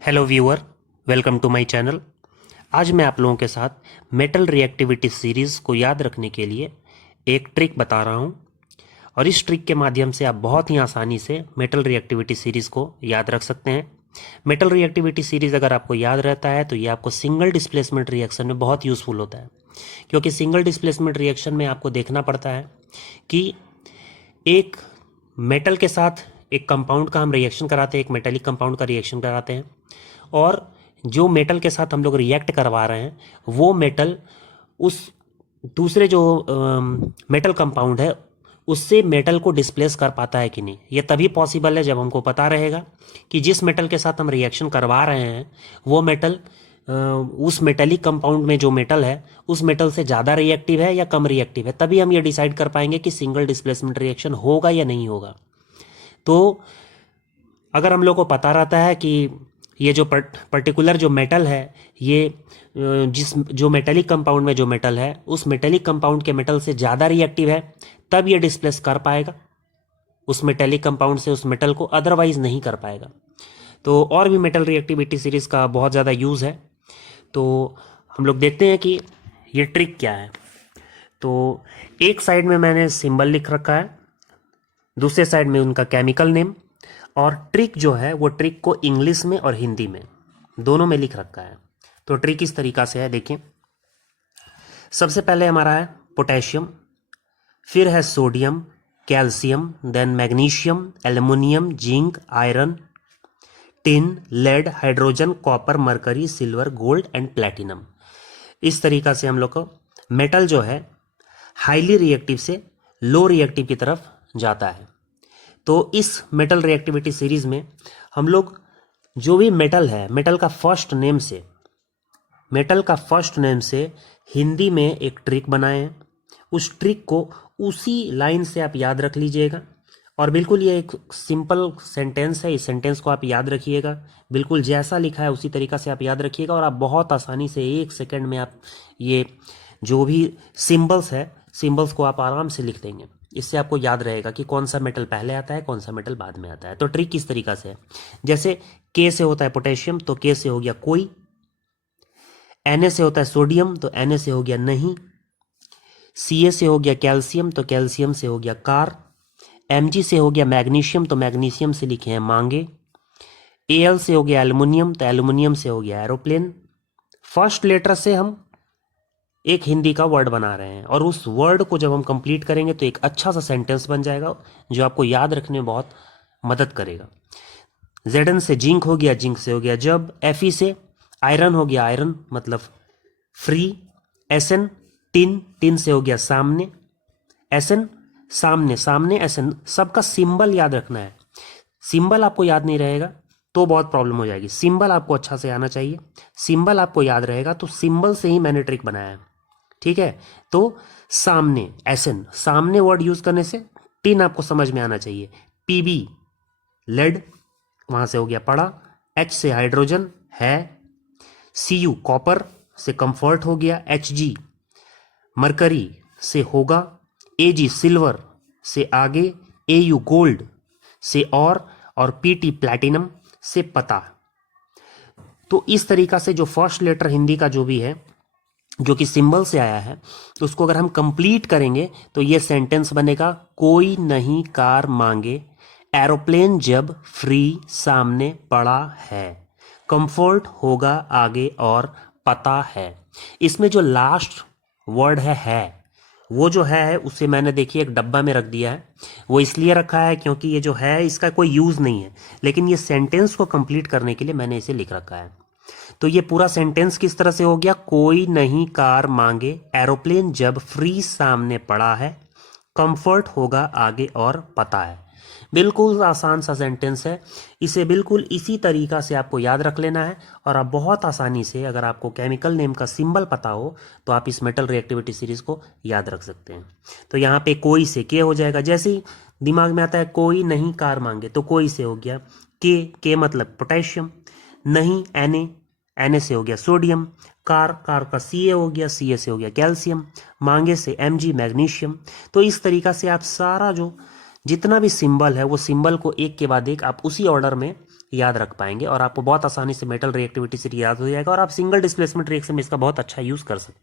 Hello viewer, welcome to my channel. आज मैं आप लोगों के साथ मेटल रिएक्टिविटी सीरीज़ को याद रखने के लिए एक ट्रिक बता रहा हूं और इस ट्रिक के माध्यम से आप बहुत ही आसानी से मेटल रिएक्टिविटी सीरीज़ को याद रख सकते हैं। मेटल रिएक्टिविटी सीरीज़ अगर आपको याद रहता है तो ये आपको सिंगल डिस्प्लेसमेंट रिएक्शन में बहुत यूज़फुल होता है, क्योंकि सिंगल डिस्प्लेसमेंट रिएक्शन में आपको देखना पड़ता है कि एक मेटल के साथ एक कंपाउंड का हम रिएक्शन कराते हैं, एक मेटेलिक कंपाउंड का रिएक्शन कराते हैं, और जो मेटल के साथ हम लोग रिएक्ट करवा रहे हैं वो मेटल उस दूसरे जो मेटल कंपाउंड है उससे मेटल को डिस्प्लेस कर पाता है कि नहीं। ये तभी पॉसिबल है जब हमको पता रहेगा कि जिस मेटल के साथ हम रिएक्शन करवा रहे हैं वो मेटल उस मेटेलिक कंपाउंड में जो मेटल है उस मेटल से ज़्यादा रिएक्टिव है या कम रिएक्टिव है। तभी हम ये डिसाइड कर पाएंगे कि सिंगल डिस्प्लेसमेंट रिएक्शन होगा या नहीं होगा। तो अगर हम लोग को पता रहता है कि ये जो पर्टिकुलर जो मेटल है ये जिस जो मेटेलिक कंपाउंड में जो मेटल है उस मेटेलिक कंपाउंड के मेटल से ज़्यादा रिएक्टिव है, तब ये डिस्प्लेस कर पाएगा उस मेटेलिक कंपाउंड से उस मेटल को, अदरवाइज नहीं कर पाएगा। तो और भी मेटल रिएक्टिविटी सीरीज़ का बहुत ज़्यादा यूज़ है। तो हम लोग देखते हैं कि ये ट्रिक क्या है। तो एक साइड में मैंने सिंबल लिख रखा है, दूसरे साइड में उनका केमिकल नेम, और ट्रिक जो है वो ट्रिक को इंग्लिश में और हिंदी में दोनों में लिख रखा है। तो ट्रिक इस तरीका से है, देखिए। सबसे पहले हमारा है पोटेशियम, फिर है sodium, calcium, then magnesium, aluminium, zinc, iron, tin, lead, hydrogen, copper, mercury, silver, gold and platinum. इस तरीका से हम लोग को मेटल जो है हाईली रिएक्टिव से लो रिएक्टिव की तरफ जाता है। तो इस मेटल रिएक्टिविटी सीरीज में हम लोग जो भी मेटल है, मेटल का फर्स्ट नेम से हिंदी में एक ट्रिक बनाए हैं। उस ट्रिक को उसी लाइन से आप याद रख लीजिएगा, और बिल्कुल ये एक सिंपल सेंटेंस है, इस सेंटेंस को आप याद रखिएगा, बिल्कुल जैसा लिखा है उसी तरीका से आप याद रखिएगा, और आप बहुत आसानी से 1 सेकंड में आप ये जो भी सिंबल्स है, सिंबल्स को आप आराम से लिख देंगे। इससे आपको याद रहेगा कि कौन सा मेटल पहले आता है, कौन सा मेटल बाद में आता है। तो ट्रिक किस तरीका से है, जैसे के से होता है पोटेशियम, तो के से हो गया कोई। Na से होता है सोडियम, तो Na से हो गया नहीं। Ca से हो गया कैल्शियम, तो कैल्शियम से हो गया कार। Mg से हो गया मैग्नीशियम, तो मैग्नीशियम से लिखे हैं मांगे। Al से हो गया एल्युमिनियम, तो एल्युमिनियम से हो गया एरोप्लेन। फर्स्ट लेटर से हम एक हिंदी का वर्ड बना रहे हैं, और उस वर्ड को जब हम कंप्लीट करेंगे तो एक अच्छा सा सेंटेंस बन जाएगा जो आपको याद रखने में बहुत मदद करेगा। Zn से जिंक हो गया, जिंक से हो गया जब। Fe से आयरन हो गया, आयरन मतलब फ्री। Sn टिन, टिन से हो गया सामने। Sn सामने, सामने Sn। सबका सिंबल याद रखना है। सिंबल आपको याद नहीं रहेगा तो बहुत प्रॉब्लम हो जाएगी। सिंबल आपको अच्छा से आना चाहिए, सिंबल आपको याद रहेगा, तो सिंबल से ही मैंने ट्रिक बनाया है, ठीक है। तो सामने Sn, सामने वर्ड यूज करने से टिन आपको समझ में आना चाहिए। Pb लेड, वहां से हो गया पड़ा। H से हाइड्रोजन है। Cu कॉपर से कंफर्ट हो गया। Hg मरकरी से होगा। Ag सिल्वर से आगे। Au गोल्ड से और Pt प्लैटिनम से पता। तो इस तरीका से जो फर्स्ट लेटर हिंदी का जो भी है, जो कि सिंबल से आया है, तो उसको अगर हम कंप्लीट करेंगे तो ये सेंटेंस बनेगा, कोई नहीं कार मांगे, एरोप्लेन जब फ्री सामने पड़ा है, कंफर्ट होगा आगे और पता है। इसमें जो लास्ट वर्ड है वो जो है उसे मैंने देखिए एक डब्बा में रख दिया है। वो इसलिए रखा है क्योंकि ये जो है इसका कोई यूज़ नहीं है, लेकिन ये सेंटेंस को कंप्लीट करने के लिए मैंने इसे लिख रखा है। तो ये पूरा सेंटेंस किस तरह से हो गया, कोई नहीं कार मांगे, एरोप्लेन जब फ्री सामने पड़ा है, कंफर्ट होगा आगे और पता है। बिल्कुल आसान सा सेंटेंस है, इसे बिल्कुल इसी तरीका से आपको याद रख लेना है, और आप बहुत आसानी से, अगर आपको केमिकल नेम का सिंबल पता हो तो आप इस मेटल रिएक्टिविटी सीरीज को याद रख सकते हैं। तो यहाँ पे कोई से के हो जाएगा, जैसे ही दिमाग में आता है कोई नहीं कार मांगे, तो कोई से हो गया के मतलब पोटेशियम, नहीं Na से हो गया सोडियम, कार का Ca हो गया, Ca से हो गया कैल्शियम, मांगे से Mg मैग्नीशियम। तो इस तरीका से आप सारा जो जितना भी सिंबल है वो सिंबल को एक के बाद एक आप उसी ऑर्डर में याद रख पाएंगे और आपको बहुत आसानी से मेटल रिएक्टिविटी से याद हो जाएगा और आप सिंगल डिस्प्लेसमेंट रिएक्शन में इसका बहुत अच्छा यूज़ कर सकते हैं।